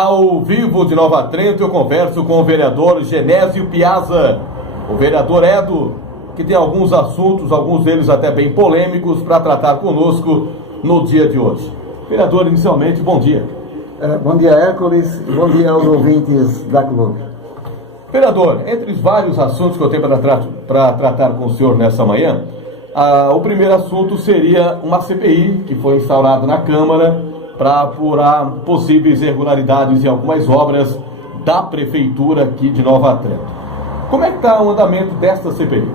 Ao vivo de Nova Trento, eu converso com o vereador Genésio Piazza, o vereador Edo, que tem alguns assuntos, alguns deles até bem polêmicos, para tratar conosco no dia de hoje. Vereador, inicialmente, bom dia. Bom dia, Hércules, e bom dia aos ouvintes da Clube. Vereador, entre os vários assuntos que eu tenho para tratar com o senhor nessa manhã, o primeiro assunto seria uma CPI que foi instaurada na Câmara para apurar possíveis irregularidades em algumas obras da Prefeitura aqui de Nova Trento. Como é que está o andamento desta CPI?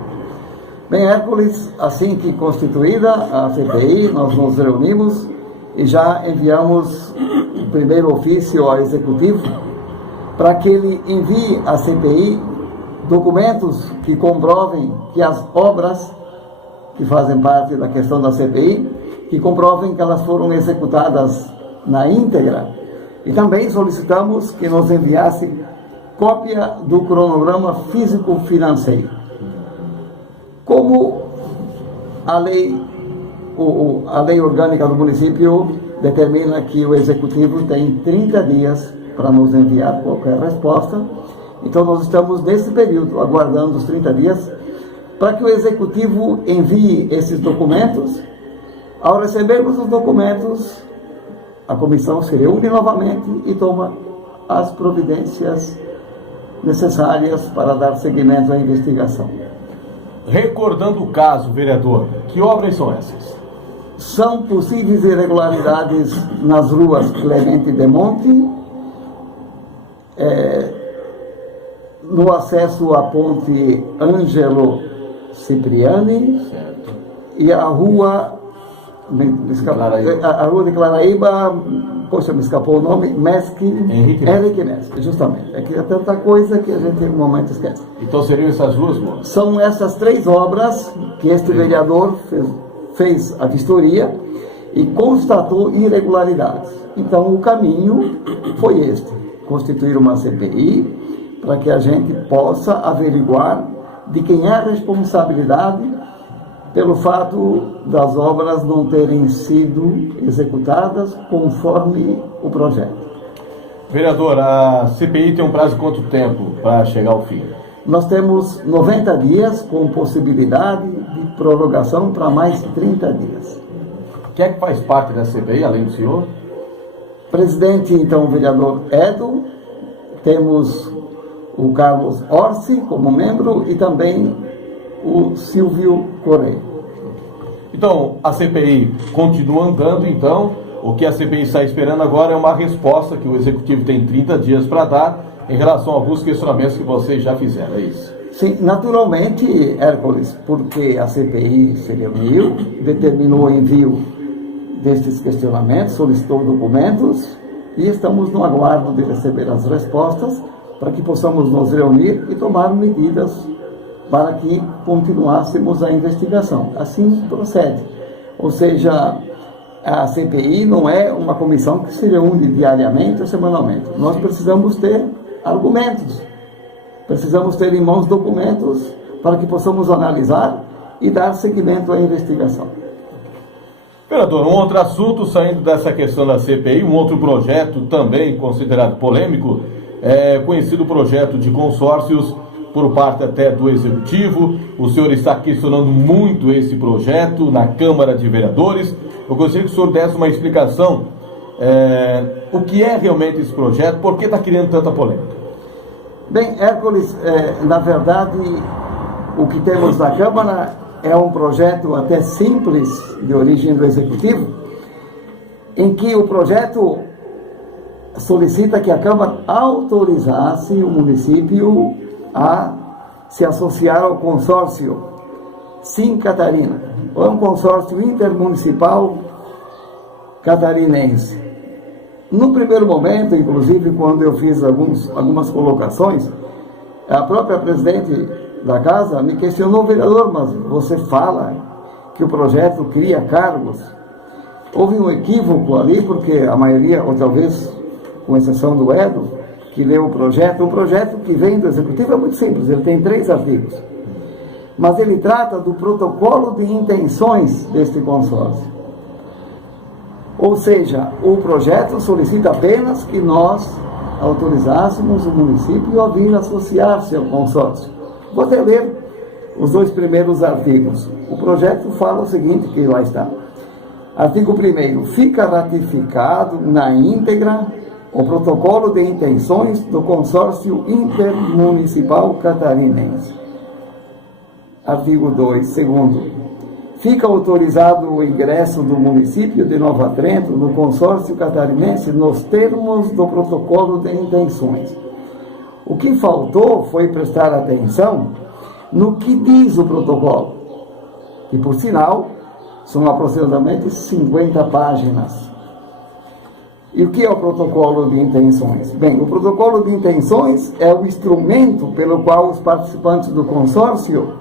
Bem, Hércules, assim que constituída a CPI, nós nos reunimos e já enviamos o primeiro ofício ao Executivo para que ele envie à CPI documentos que comprovem que as obras que fazem parte da questão da CPI, que comprovem que elas foram executadas na íntegra. E também solicitamos que nos enviasse cópia do cronograma físico-financeiro. Como a lei orgânica do município determina que o Executivo tem 30 dias para nos enviar qualquer resposta, então nós estamos nesse período, aguardando os 30 dias, para que o Executivo envie esses documentos. Ao recebermos os documentos, a comissão se reúne novamente e toma as providências necessárias para dar seguimento à investigação. Recordando o caso, vereador, que obras são essas? São possíveis irregularidades nas ruas Clemente de Monte, no acesso à ponte Ângelo Cipriani, certo, e a rua de Claraíba, poxa, me escapou o nome, Henrique Mesque, justamente. É que é tanta coisa que a gente no momento esquece. Então seriam essas duas ruas? São essas três obras que este vereador fez a vistoria e constatou irregularidades. Então o caminho foi este: constituir uma CPI para que a gente possa averiguar de quem é a responsabilidade pelo fato das obras não terem sido executadas conforme o projeto. Vereador, a CPI tem um prazo de quanto tempo para chegar ao fim? Nós temos 90 dias com possibilidade de prorrogação para mais 30 dias. Quem é que faz parte da CPI, além do senhor? Presidente, então, o vereador Edo, temos o Carlos Orsi como membro e também o Silvio Correia. Então, a CPI continua andando, então. O que a CPI está esperando agora é uma resposta que o Executivo tem 30 dias para dar em relação a alguns questionamentos que vocês já fizeram, é isso? Sim, naturalmente, Hércules, porque a CPI se reuniu, determinou o envio destes questionamentos, solicitou documentos e estamos no aguardo de receber as respostas para que possamos nos reunir e tomar medidas para que continuássemos a investigação. Assim procede. Ou seja, a CPI não é uma comissão que se reúne diariamente ou semanalmente. Nós precisamos ter argumentos, precisamos ter em mãos documentos para que possamos analisar e dar seguimento à investigação. Vereador, um outro assunto saindo dessa questão da CPI, um outro projeto também considerado polêmico, é conhecido projeto de consórcios por parte até do Executivo. O senhor está questionando muito esse projeto na Câmara de Vereadores. Eu gostaria que o senhor desse uma explicação, o que é realmente esse projeto, por que está criando tanta polêmica? Bem, Hércules, na verdade, o que temos na Câmara é um projeto até simples, de origem do Executivo, em que o projeto solicita que a Câmara autorizasse o município a se associar ao consórcio Sim Catarina, ou um consórcio intermunicipal catarinense. No primeiro momento, inclusive, quando eu fiz algumas colocações, a própria presidente da casa me questionou: vereador, mas você fala que o projeto cria cargos. Houve um equívoco ali, porque a maioria, ou talvez com exceção do Edo, que leu o projeto que vem do Executivo é muito simples, ele tem 3 artigos. Mas ele trata do protocolo de intenções deste consórcio. Ou seja, o projeto solicita apenas que nós autorizássemos o município a vir associar-se ao consórcio. Vou até ler os 2 primeiros artigos. O projeto fala o seguinte, que lá está. Artigo 1º. Fica ratificado na íntegra o protocolo de intenções do consórcio intermunicipal catarinense. Artigo 2. 2º. Fica autorizado o ingresso do município de Nova Trento no consórcio catarinense nos termos do protocolo de intenções. O que faltou foi prestar atenção no que diz o protocolo, que, por sinal, são aproximadamente 50 páginas. E o que é o protocolo de intenções? Bem, o protocolo de intenções é o instrumento pelo qual os participantes do consórcio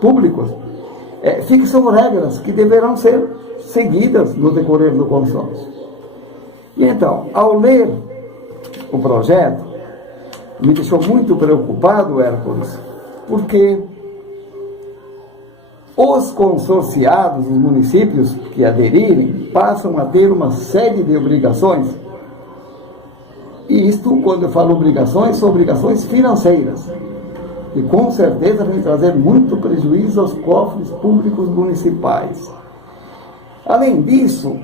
públicos fixam regras que deverão ser seguidas no decorrer do consórcio. E então, ao ler o projeto, me deixou muito preocupado, Hércules, porque os consorciados, os municípios que aderirem, passam a ter uma série de obrigações. E isto, quando eu falo obrigações, são obrigações financeiras. E com certeza vem trazer muito prejuízo aos cofres públicos municipais. Além disso,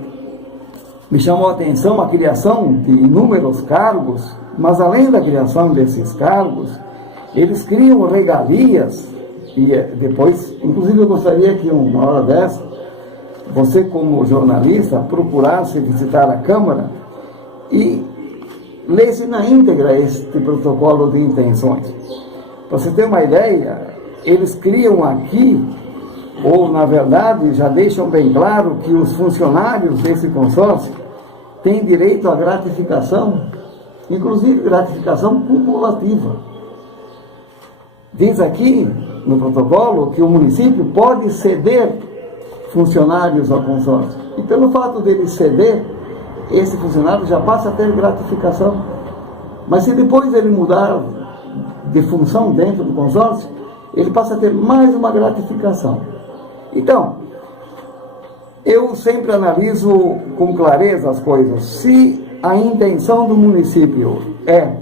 me chamou a atenção a criação de inúmeros cargos, mas além da criação desses cargos, eles criam regalias. E depois, inclusive eu gostaria que uma hora dessa, você como jornalista, procurasse visitar a Câmara e lesse na íntegra este protocolo de intenções. Para você ter uma ideia, eles criam aqui, ou na verdade já deixam bem claro que os funcionários desse consórcio têm direito à gratificação, inclusive gratificação cumulativa. Diz aqui no protocolo que o município pode ceder funcionários ao consórcio. E pelo fato dele ceder, esse funcionário já passa a ter gratificação. Mas se depois ele mudar de função dentro do consórcio, ele passa a ter mais uma gratificação. Então, eu sempre analiso com clareza as coisas. Se a intenção do município é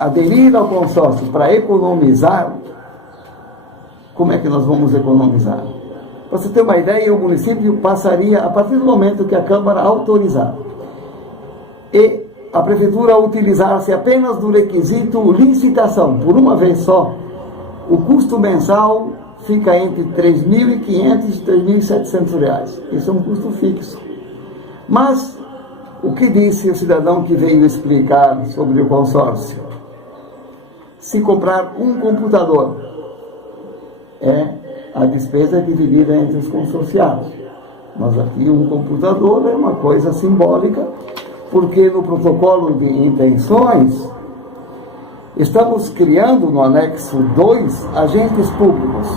aderir ao consórcio para economizar, como é que nós vamos economizar? Para você ter uma ideia, o município passaria, a partir do momento que a Câmara autorizar, e a Prefeitura utilizasse apenas do requisito licitação, por uma vez só, o custo mensal fica entre R$ 3.500 e R$ 3.700. Isso é um custo fixo. Mas, o que disse o cidadão que veio explicar sobre o consórcio? Se comprar um computador, a despesa é dividida entre os consorciados. Mas aqui um computador é uma coisa simbólica, porque no protocolo de intenções, estamos criando no anexo 2 agentes públicos,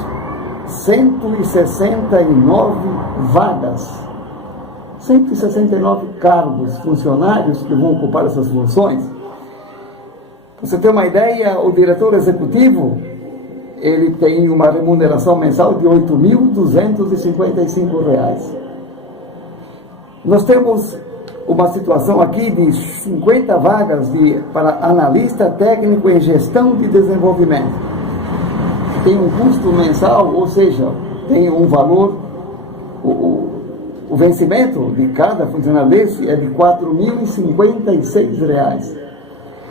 169 vagas, 169 cargos, funcionários que vão ocupar essas funções. Para você ter uma ideia, o diretor executivo, ele tem uma remuneração mensal de R$ 8.255. Nós temos uma situação aqui de 50 vagas para analista técnico em gestão de desenvolvimento. Tem um custo mensal, ou seja, tem um valor, o vencimento de cada funcionário desse é de R$ 4.056.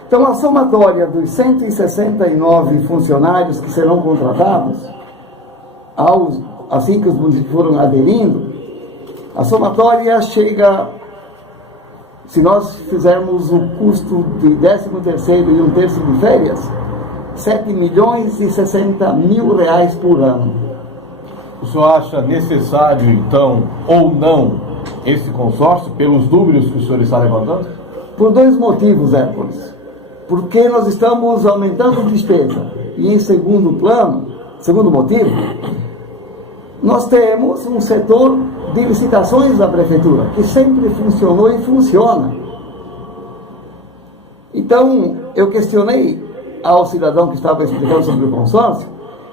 Então, a somatória dos 169 funcionários que serão contratados, assim que os municípios foram aderindo, a somatória chega, se nós fizermos o custo de 13º e 1/3 de férias, R$ 7.060.000 por ano. O senhor acha necessário, então, ou não, esse consórcio, pelos números que o senhor está levantando? Por 2 motivos, Hércules. Porque nós estamos aumentando despesa. E em segundo motivo, nós temos um setor de licitações da Prefeitura, que sempre funcionou e funciona. Então, eu questionei ao cidadão que estava explicando sobre o consórcio.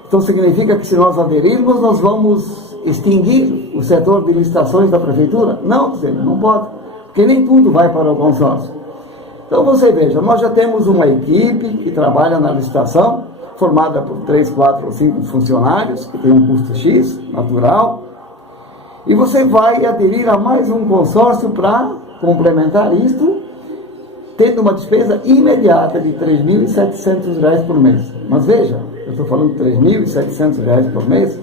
Então, significa que se nós aderirmos, nós vamos extinguir o setor de licitações da Prefeitura? Não, não pode, porque nem tudo vai para o consórcio. Então você veja, nós já temos uma equipe que trabalha na licitação, formada por 3, 4 ou 5 funcionários, que tem um custo X, natural, e você vai aderir a mais um consórcio para complementar isto, tendo uma despesa imediata de R$ 3.700 por mês. Mas veja, eu estou falando de R$ 3.700 por mês,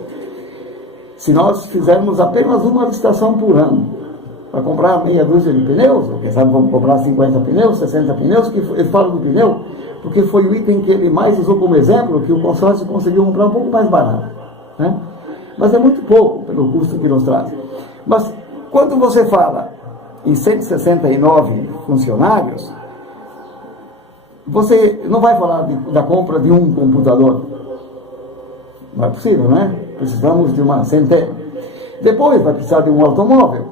se nós fizermos apenas uma licitação por ano, para comprar meia dúzia de pneus, ou quem sabe vamos comprar 50 pneus, 60 pneus, que eu falo do pneu, porque foi o item que ele mais usou como exemplo, que o consórcio conseguiu comprar um pouco mais barato, né? Mas é muito pouco pelo custo que nos traz. Mas quando você fala em 169 funcionários, você não vai falar da compra de um computador. Não é possível, né? Precisamos de uma centena. Depois vai precisar de um automóvel.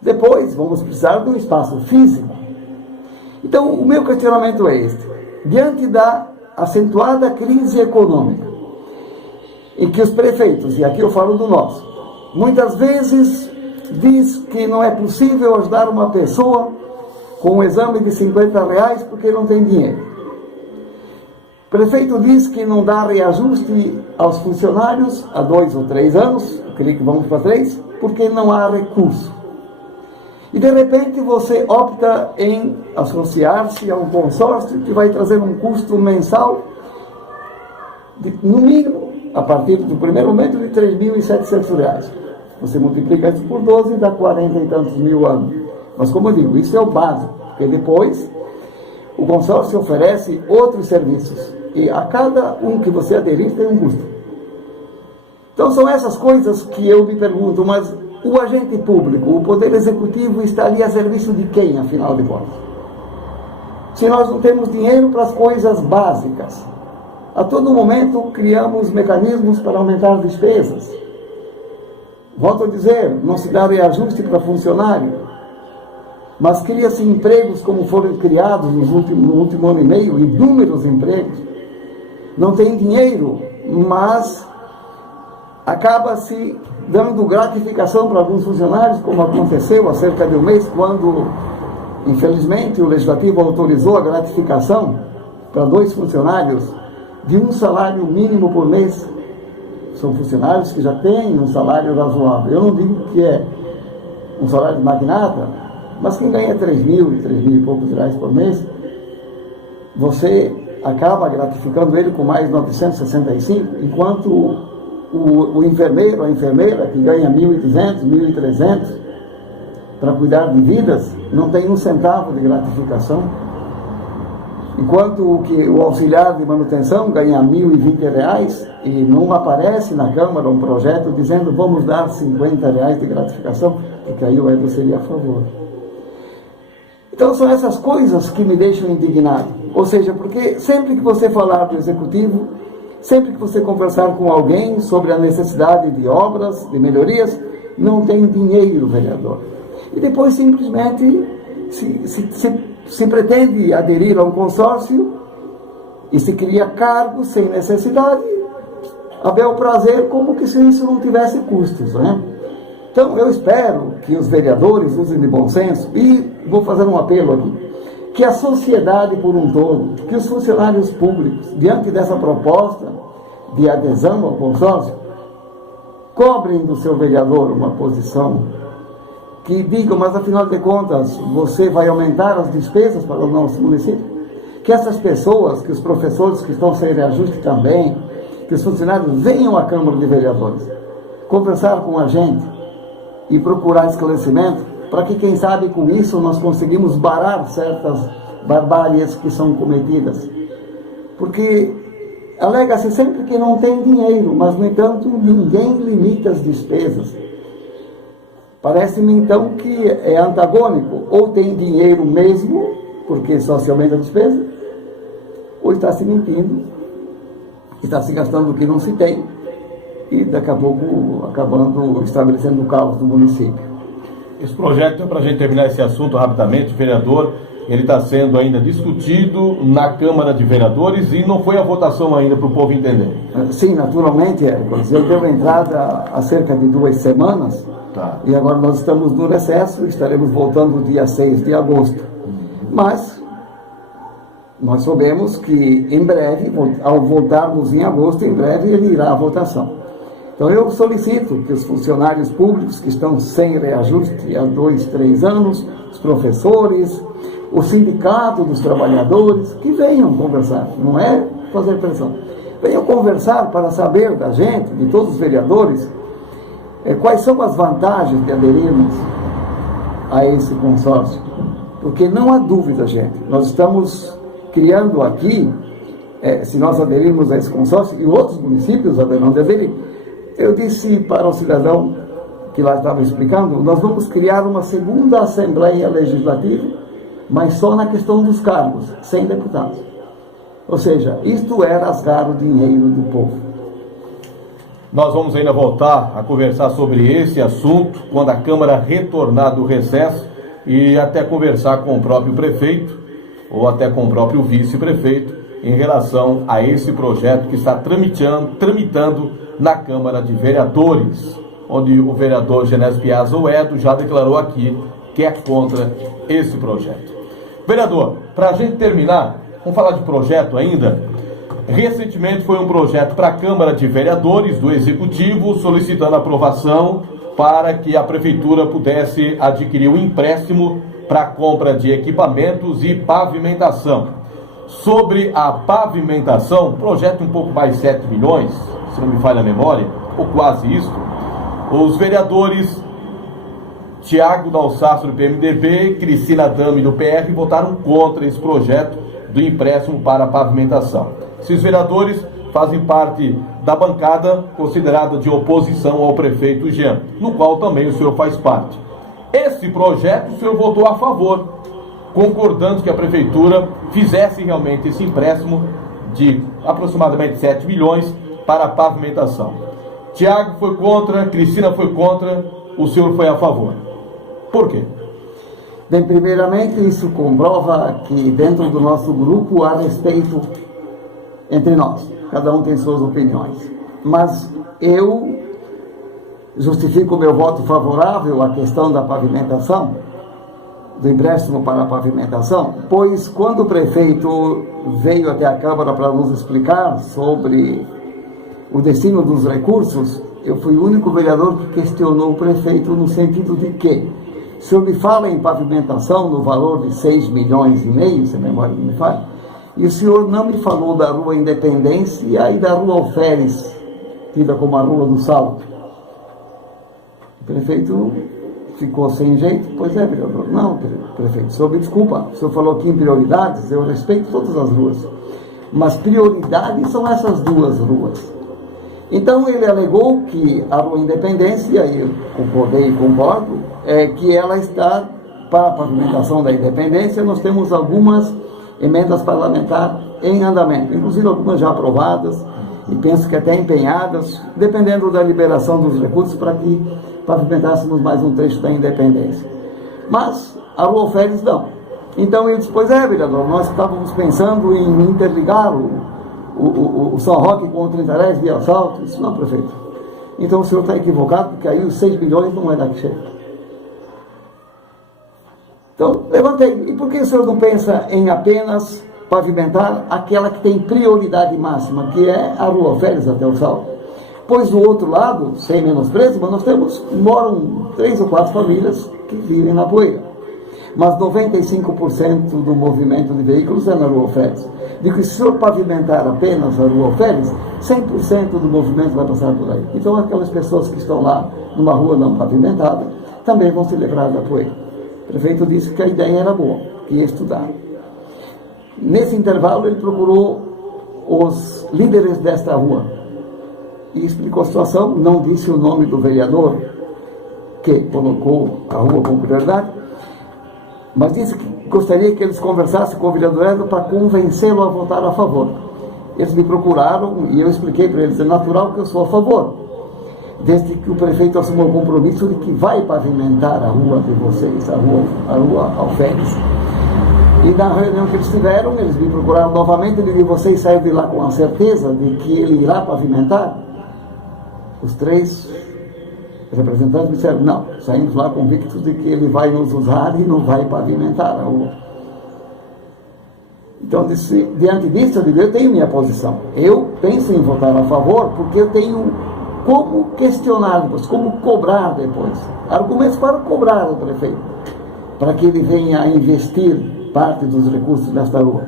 Depois vamos precisar de um espaço físico. Então, o meu questionamento é este. Diante da acentuada crise econômica, em que os prefeitos, e aqui eu falo do nosso, muitas vezes diz que não é possível ajudar uma pessoa com um exame de R$50 porque não tem dinheiro. O prefeito diz que não dá reajuste aos funcionários há 2 ou 3 anos, eu creio que vamos para 3, porque não há recurso. E de repente você opta em associar-se a um consórcio que vai trazer um custo mensal, no mínimo, a partir do primeiro momento, de R$ 3.700. Você multiplica isso por 12 e dá 40 e tantos mil anos. Mas como eu digo, isso é o básico, porque depois o consórcio oferece outros serviços. E a cada um que você aderir tem um custo. Então são essas coisas que eu me pergunto, mas o agente público, o poder executivo está ali a serviço de quem, afinal de contas? Se nós não temos dinheiro para as coisas básicas, a todo momento criamos mecanismos para aumentar despesas. Volto a dizer, não se dá reajuste para funcionário, mas cria-se empregos como foram criados no último ano e meio, inúmeros empregos. Não tem dinheiro, mas acaba-se dando gratificação para alguns funcionários, como aconteceu há cerca de um mês, quando, infelizmente, o Legislativo autorizou a gratificação para 2 funcionários de um salário mínimo por mês. São funcionários que já têm um salário razoável. Eu não digo que é um salário de magnata, mas quem ganha 3 mil e poucos reais por mês, você acaba gratificando ele com mais 965, enquanto o enfermeiro, a enfermeira, que ganha 1.200, 1.300 para cuidar de vidas, não tem um centavo de gratificação. Enquanto o auxiliar de manutenção ganha R$1.020 e não aparece na Câmara um projeto dizendo vamos dar R$50 de gratificação, porque aí o Edu seria a favor. Então são essas coisas que me deixam indignado. Ou seja, porque sempre que você falar do Executivo, sempre que você conversar com alguém sobre a necessidade de obras, de melhorias, não tem dinheiro, vereador. E depois simplesmente se pretende aderir a um consórcio e se cria cargos sem necessidade, a bel prazer, como que se isso não tivesse custos, né? Então eu espero que os vereadores usem de bom senso e vou fazer um apelo aqui, que a sociedade por um todo, que os funcionários públicos, diante dessa proposta de adesão ao consórcio, cobrem do seu vereador uma posição que digam, mas afinal de contas, você vai aumentar as despesas para o nosso município? Que essas pessoas, que os professores que estão sem reajuste também, que os funcionários venham à Câmara de Vereadores, conversar com a gente e procurar esclarecimento, para que, quem sabe, com isso nós conseguimos barar certas barbáries que são cometidas. Porque alega-se sempre que não tem dinheiro, mas, no entanto, ninguém limita as despesas. Parece-me, então, que é antagônico. Ou tem dinheiro mesmo, porque só se aumenta a despesa, ou está se mentindo, está se gastando o que não se tem, e daqui a pouco acabando estabelecendo o caos do município. Esse projeto, então, para a gente terminar esse assunto rapidamente, vereador, ele está sendo ainda discutido na Câmara de Vereadores e não foi a votação ainda para o povo entender. Sim, naturalmente, Hércules. Ele deu entrada há cerca de 2 semanas, e agora nós estamos no recesso, estaremos voltando dia 6 de agosto. Mas nós soubemos que em breve, ao voltarmos em agosto, em breve ele irá à votação. Então eu solicito que os funcionários públicos que estão sem reajuste há 2, 3 anos, os professores, o sindicato dos trabalhadores, que venham conversar, não é fazer pressão. Venham conversar para saber da gente, de todos os vereadores, quais são as vantagens de aderirmos a esse consórcio. Porque não há dúvida, gente, nós estamos criando aqui, se nós aderirmos a esse consórcio, e outros municípios haverão de aderir. Eu disse para o cidadão que lá estava explicando, nós vamos criar uma segunda Assembleia Legislativa, mas só na questão dos cargos, sem deputados. Ou seja, isto é rasgar o dinheiro do povo. Nós vamos ainda voltar a conversar sobre esse assunto quando a Câmara retornar do recesso e até conversar com o próprio prefeito ou até com o próprio vice-prefeito em relação a esse projeto que está tramitando na Câmara de Vereadores, onde o vereador Genésio Piazza Oedo já declarou aqui que é contra esse projeto. Vereador, para a gente terminar, vamos falar de projeto ainda. Recentemente foi um projeto para a Câmara de Vereadores do Executivo solicitando aprovação para que a Prefeitura pudesse adquirir um empréstimo para a compra de equipamentos e pavimentação. Sobre a pavimentação, projeto um pouco mais de 7 milhões, se não me falha a memória, ou quase isso. Os vereadores Tiago Dalsasso do PMDB e Cristina Dami do PR votaram contra esse projeto do empréstimo para a pavimentação. Esses vereadores fazem parte da bancada considerada de oposição ao prefeito Jean, no qual também o senhor faz parte. Esse projeto o senhor votou a favor, concordando que a prefeitura fizesse realmente esse empréstimo de aproximadamente 7 milhões para a pavimentação. Tiago foi contra, Cristina foi contra, o senhor foi a favor. Por quê? Bem, primeiramente, isso comprova que dentro do nosso grupo há respeito entre nós. Cada um tem suas opiniões. Mas eu justifico o meu voto favorável à questão da pavimentação, do empréstimo para a pavimentação, pois quando o prefeito veio até a Câmara para nos explicar sobre o destino dos recursos, eu fui o único vereador que questionou o prefeito no sentido de que, o senhor me fala em pavimentação no valor de 6 milhões e meio, se a memória não me falha, e o senhor não me falou da Rua Independência e da Rua Alferes, tida como a Rua do Salto. O prefeito ficou sem jeito. Pois é, vereador. Não, prefeito, o senhor me desculpa, o senhor falou aqui em prioridades, eu respeito todas as ruas, mas prioridades são essas 2 ruas. Então ele alegou que a Rua Independência, e eu concordei e concordo, que ela está para a pavimentação da Independência. Nós temos algumas emendas parlamentares em andamento, inclusive algumas já aprovadas, e penso que até empenhadas, dependendo da liberação dos recursos, para que pavimentássemos mais um trecho da Independência. Mas a Rua Alferes não. Então ele disse, pois é, vereador, nós estávamos pensando em interligar o São Roque com o 30 via assalto. Isso não, prefeito. Então o senhor está equivocado, porque aí os 6 milhões não é daqui chega. Então, levantei. E por que o senhor não pensa em apenas pavimentar aquela que tem prioridade máxima, que é a Rua Alferes até o Salto? Pois do outro lado, sem menosprezo, mas moram 3 ou 4 famílias que vivem na Poeira. Mas 95% do movimento de veículos é na Rua Alferes. Digo que se o senhor pavimentar apenas a Rua Alferes, 100% do movimento vai passar por aí. Então aquelas pessoas que estão lá numa rua não pavimentada também vão se livrar da poeira. O prefeito disse que a ideia era boa, que ia estudar. Nesse intervalo ele procurou os líderes desta rua e explicou a situação, não disse o nome do vereador que colocou a rua como prioridade, mas disse que gostaria que eles conversassem com o vereador Edno para convencê-lo a votar a favor. Eles me procuraram e eu expliquei para eles, é natural que eu sou a favor, desde que o prefeito assuma o compromisso de que vai pavimentar a rua de vocês, a rua Alferes. E na reunião que eles tiveram, eles me procuraram novamente, e vocês saíram de lá com a certeza de que ele irá pavimentar? Os 3 representantes me disseram, não, saímos lá convictos de que ele vai nos usar e não vai pavimentar a rua. Então, diante disso, eu tenho minha posição. Eu penso em votar a favor porque eu tenho como questionar depois, como cobrar depois. Argumentos para cobrar o prefeito, para que ele venha a investir parte dos recursos desta rua.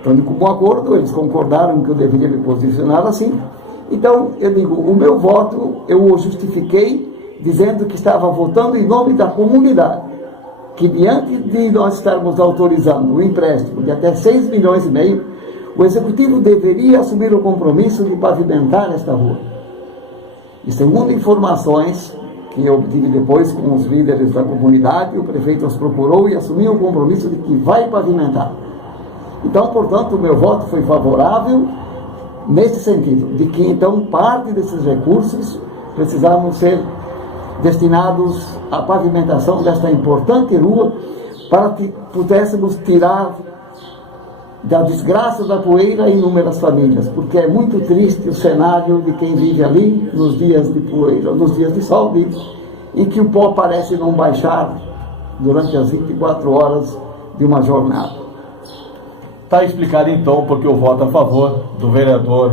Então, de comum acordo, eles concordaram que eu deveria me posicionar assim. Então, eu digo, o meu voto, eu o justifiquei dizendo que estava votando em nome da comunidade, que diante de nós estarmos autorizando o empréstimo de até 6,5 milhões, o Executivo deveria assumir o compromisso de pavimentar esta rua. E segundo informações que eu obtive depois com os líderes da comunidade, o prefeito os procurou e assumiu o compromisso de que vai pavimentar. Então, portanto, o meu voto foi favorável nesse sentido, de que então parte desses recursos precisavam ser destinados à pavimentação desta importante rua, para que pudéssemos tirar da desgraça da poeira inúmeras famílias, porque é muito triste o cenário de quem vive ali nos dias de poeira, nos dias de sol, e que o pó parece não baixar durante as 24 horas de uma jornada. Está explicado então porque eu voto a favor do vereador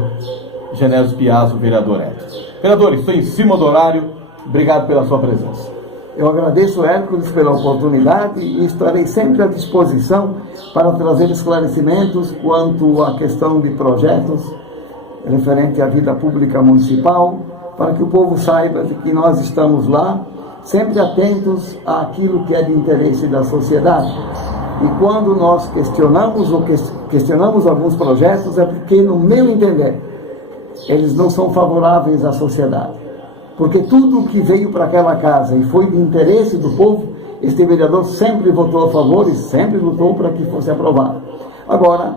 Genésio Piazza, o vereador Edson. Vereador, estou em cima do horário. Obrigado pela sua presença. Eu agradeço, Hércules, pela oportunidade e estarei sempre à disposição para trazer esclarecimentos quanto à questão de projetos referente à vida pública municipal, para que o povo saiba de que nós estamos lá, sempre atentos àquilo que é de interesse da sociedade. E quando nós questionamos alguns projetos, é porque, no meu entender, eles não são favoráveis à sociedade. Porque tudo que veio para aquela casa e foi de interesse do povo, este vereador sempre votou a favor e sempre lutou para que fosse aprovado. Agora,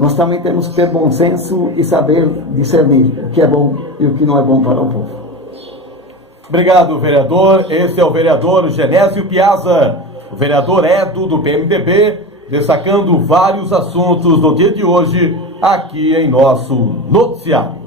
nós também temos que ter bom senso e saber discernir o que é bom e o que não é bom para o povo. Obrigado, vereador. Esse é o vereador Genésio Piazza, o vereador Edo do PMDB, destacando vários assuntos do dia de hoje aqui em nosso noticiário.